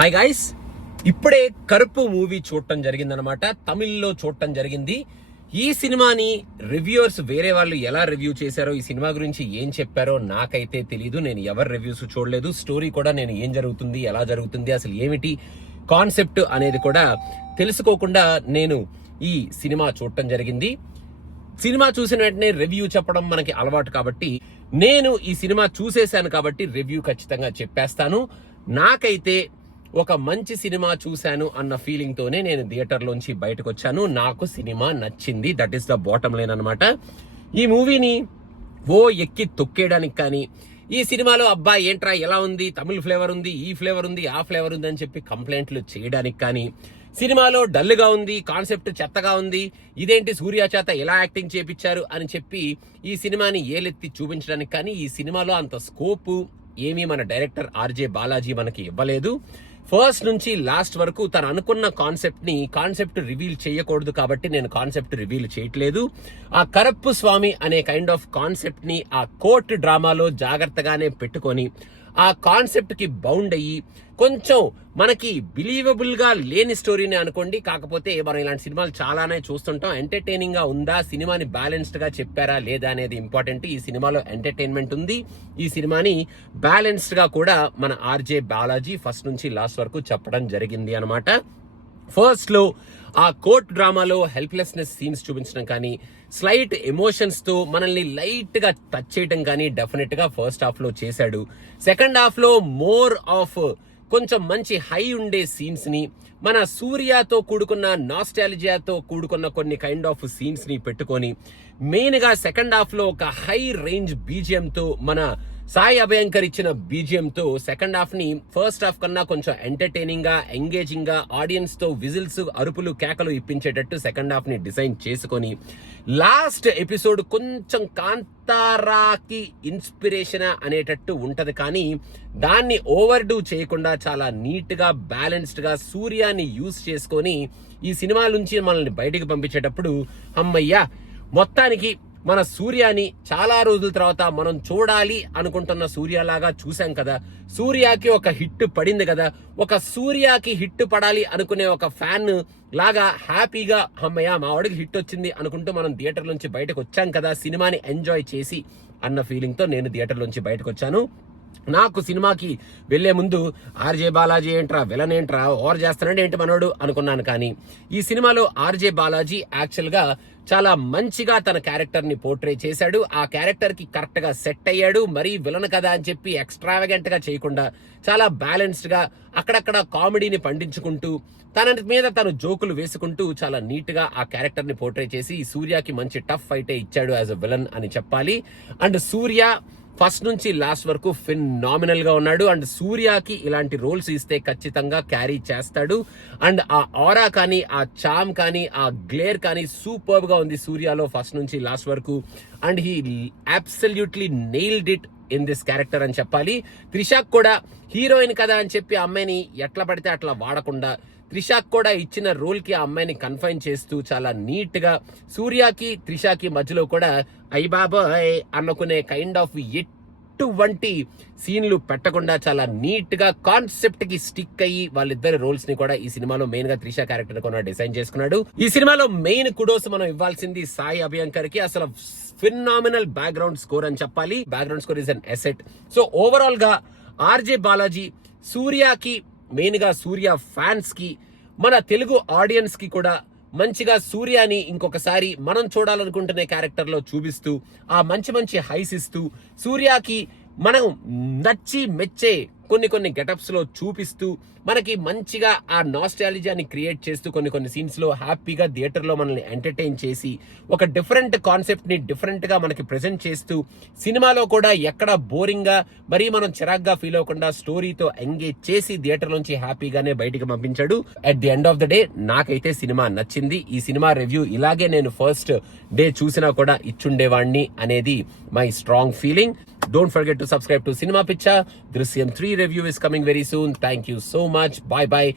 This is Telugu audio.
హాయ్ గాయ్స్, ఇప్పుడే కరుపు మూవీ చూడటం జరిగిందనమాట. తమిళ్లో చూడటం జరిగింది. ఈ సినిమాని రివ్యూవర్స్ వేరే వాళ్ళు ఎలా రివ్యూ చేశారో, ఈ సినిమా గురించి ఏం చెప్పారో నాకైతే తెలీదు. నేను ఎవరి రివ్యూస్ చూడలేదు. స్టోరీ కూడా నేను ఏం జరుగుతుంది, ఎలా జరుగుతుంది, అసలు ఏమిటి కాన్సెప్ట్ అనేది కూడా తెలుసుకోకుండా నేను ఈ సినిమా చూడటం జరిగింది. సినిమా చూసిన వెంటనే రివ్యూ చెప్పడం మనకి అలవాటు కాబట్టి నేను ఈ సినిమా చూసేశాను కాబట్టి రివ్యూ ఖచ్చితంగా చెప్పేస్తాను. నాకైతే ఒక మంచి సినిమా చూశాను అన్న ఫీలింగ్ తోనే నేను థియేటర్ లోంచి బయటకు వచ్చాను. నాకు సినిమా నచ్చింది. That is the bottom line అనమాట. ఈ మూవీని ఎక్కి తొక్కేయడానికి కానీ, ఈ సినిమాలో అబ్బా ఏంట్రా ఎలా ఉంది, తమిళ్ ఫ్లేవర్ ఉంది, ఈ ఫ్లేవర్ ఉంది, ఆ ఫ్లేవర్ ఉంది అని చెప్పి కంప్లైంట్లు చేయడానికి కానీ, సినిమాలో డల్ గా ఉంది, కాన్సెప్ట్ చెత్తగా ఉంది, ఇదేంటి సూర్య చేత ఎలా యాక్టింగ్ చేపించారు అని చెప్పి ఈ సినిమాని ఏలెత్తి చూపించడానికి కానీ, ఈ సినిమాలో అంత స్కోప్ ఏమీ మన డైరెక్టర్ ఆర్జే బాలాజీ మనకి ఇవ్వలేదు. ఫస్ట్ నుంచి లాస్ట్ వరకు తను అనుకున్న కాన్సెప్ట్ రివీల్ చేయకూడదు కాబట్టి నేను కాన్సెప్ట్ రివీల్ చేయట్లేదు. ఆ కరప్పు స్వామి అనే కైండ్ ఆఫ్ కాన్సెప్ట్ ని ఆ కోర్టు డ్రామాలో జాగ్రత్తగానే పెట్టుకొని ఆ కాన్సెప్ట్ కి బౌండ్ అయ్యి కొంచెం మనకి బిలీవబుల్ గా లేని స్టోరీని అనుకోండి. కాకపోతే మనం ఇలాంటి సినిమాలు చాలానే చూస్తుంటాం. ఎంటర్టైనింగ్ గా ఉందా, సినిమాని బ్యాలెన్స్డ్ గా చెప్పారా లేదా అనేది ఇంపార్టెంట్. ఈ సినిమాలో ఎంటర్టైన్మెంట్ ఉంది. ఈ సినిమాని బ్యాలెన్స్డ్ గా కూడా మన ఆర్జే బాలాజీ ఫస్ట్ నుంచి లాస్ట్ వరకు చెప్పడం జరిగింది అనమాట. ఫస్ట్ లో ఆ కోర్ట్ డ్రామాలో హెల్ప్లెస్నెస్ సీన్స్ చూపించడం కానీ, స్లైట్ ఎమోషన్స్ తో మనల్ని లైట్ గా టచ్ చేయడం కానీ డెఫినెట్ గా ఫస్ట్ హాఫ్ లో చేశాడు. సెకండ్ హాఫ్ లో మోర్ ఆఫ్ కొంచెం మంచి హై ఉండే సీన్స్ ని, మన సూర్యతో కూడుకున్న నాస్టాలజియాతో కూడుకున్న కొన్ని కైండ్ ఆఫ్ సీన్స్ ని పెట్టుకొని, మెయిన్ గా సెకండ్ హాఫ్ లో ఒక హై రేంజ్ బీజిఎం తో, మన సాయి అభయంకర్ ఇచ్చిన బీజిఎం తో సెకండ్ హాఫ్ ని ఫస్ట్ హాఫ్ కన్నా కొంచెం ఎంటర్టైనింగ్ గా, ఎంగేజింగ్ గా, ఆడియన్స్ తో విజిల్స్, అరుపులు, కేకలు ఇప్పించేటట్టు సెకండ్ హాఫ్ ని డిజైన్ చేసుకొని, లాస్ట్ ఎపిసోడ్ కొంచెం కాంతారాకి ఇన్స్పిరేషన్ అనేటట్టు ఉంటది కానీ దాన్ని ఓవర్ డూ చేయకుండా చాలా నీట్ గా, బ్యాలెన్స్డ్ గా సూర్యాని యూజ్ చేసుకొని ఈ సినిమా నుంచి మనల్ని బయటికి పంపించేటప్పుడు అమ్మయ్యా, మొత్తానికి మన సూర్యాని చాలా రోజుల తర్వాత మనం చూడాలి అనుకుంటున్న సూర్యలాగా చూసాం కదా. సూర్యకి ఒక హిట్ పడింది కదా. ఒక సూర్యకి హిట్ పడాలి అనుకునే ఒక ఫ్యాన్ లాగా హ్యాపీగా అమ్మయ్య మా వాడికి హిట్ వచ్చింది అనుకుంటూ మనం థియేటర్ నుంచి బయటకు వచ్చాం కదా, సినిమాని ఎంజాయ్ చేసి అన్న ఫీలింగ్ తో నేను థియేటర్ నుంచి బయటకు వచ్చాను. నాకు సినిమాకి వెళ్లే ముందు ఆర్జే బాలాజీ ఏంట్రా, విలన్ ఏంట్రా, ఓవర్ చేస్తానంటే ఏంటి మనోడు అనుకున్నాను. కానీ ఈ సినిమాలో ఆర్జే బాలాజీ యాక్చువల్ గా చాలా మంచిగా తన క్యారెక్టర్ ని పోర్ట్రే చేశాడు. ఆ క్యారెక్టర్ కి కరెక్ట్ గా సెట్ అయ్యాడు. మరీ విలన్ కదా అని చెప్పి ఎక్స్ట్రావగెంట్ గా చేయకుండా చాలా బ్యాలెన్స్డ్ గా అక్కడక్కడ కామెడీని పండించుకుంటూ తన మీద తను జోకులు వేసుకుంటూ చాలా నీట్ గా ఆ క్యారెక్టర్ ని పోర్ట్రే చేసి సూర్యకి మంచి టఫ్ ఫైటే ఇచ్చాడు యాజ్ అ విలన్ అని చెప్పాలి. అండ్ సూర్య ఫస్ట్ నుంచి లాస్ట్ వరకు ఫినామినల్ గా ఉన్నాడు. అండ్ సూర్యకి ఇలాంటి రోల్స్ ఇస్తే ఖచ్చితంగా క్యారీ చేస్తాడు. అండ్ ఆ ఆరా కానీ, ఆ చామ్ కానీ, ఆ గ్లేర్ కానీ సూపర్ గా ఉంది సూర్యలో ఫస్ట్ నుంచి లాస్ట్ వరకు. And he absolutely nailed it in this character అని చెప్పాలి. త్రిషాక్ కూడా హీరోయిన్ కదా అని చెప్పి అమ్మాయిని ఎట్లా పడితే అట్లా వాడకుండా, త్రిషాక్ కూడా ఇచ్చిన రోల్ కి ఆ అమ్మాయిని కన్ఫైన్ చేస్తూ చాలా నీట్ గా సూర్యకి త్రిషాకి మధ్యలో కూడా అయ్యబాబాయ్ అనుకునే కైండ్ ఆఫ్ ఎటువంటి సీన్లు పెట్టకుండా చాలా నీట్ గా కాన్సెప్ట్ కి స్టిక్ అయ్యి వాళ్ళిద్దరి రోల్స్ ని కూడా ఈ సినిమాలో మెయిన్ గా త్రిషా క్యారెక్టర్ కూడా డిజైన్ చేసుకున్నాడు. ఈ సినిమాలో మెయిన్ కుడోస్ మనం ఇవ్వాల్సింది సాయి అభయంకర్ కి. అసలు ఫినామినల్ బ్యాక్గ్రౌండ్ స్కోర్ అని చెప్పాలి. Background score is an asset. So overall గా ఆర్జే బాలాజీ సూర్యకి, మెయిన్ గా సూర్య ఫ్యాన్స్ కి, మన తెలుగు ఆడియన్స్ కి కూడా మంచిగా సూర్యాని ఇంకొకసారి మనం చూడాలనుకుంటున్న క్యారెక్టర్ లో చూపిస్తూ ఆ మంచి మంచి హైస్ ఇస్తూ సూర్యకి మనం నచ్చి మెచ్చే కొన్ని గెటప్స్ లో చూపిస్తూ మనకి మంచిగా ఆ నాస్టాలజియాని క్రియేట్ చేస్తూ కొన్ని సీన్స్ లో హ్యాపీగా థియేటర్ లో మనల్ని ఎంటర్టైన్ చేసి ఒక డిఫరెంట్ కాన్సెప్ట్ ని డిఫరెంట్ గా మనకి ప్రెజెంట్ చేస్తూ సినిమాలో కూడా ఎక్కడ బోరింగ్ గా మరీ మనం చిరాగ్గా ఫీల్ అవ్వకుండా స్టోరీతో ఎంగేజ్ చేసి థియేటర్ నుంచి హ్యాపీగానే బయటికి పంపించాడు. At the end of the day నాకైతే సినిమా నచ్చింది. ఈ సినిమా రివ్యూ ఇలాగే నేను ఫస్ట్ డే చూసినా కూడా ఇచ్చుండేవాడిని అనేది my strong feeling. Don't forget to subscribe to Cinema Picture. Drishyam 3 review is coming very soon. Thank you so much. Bye bye.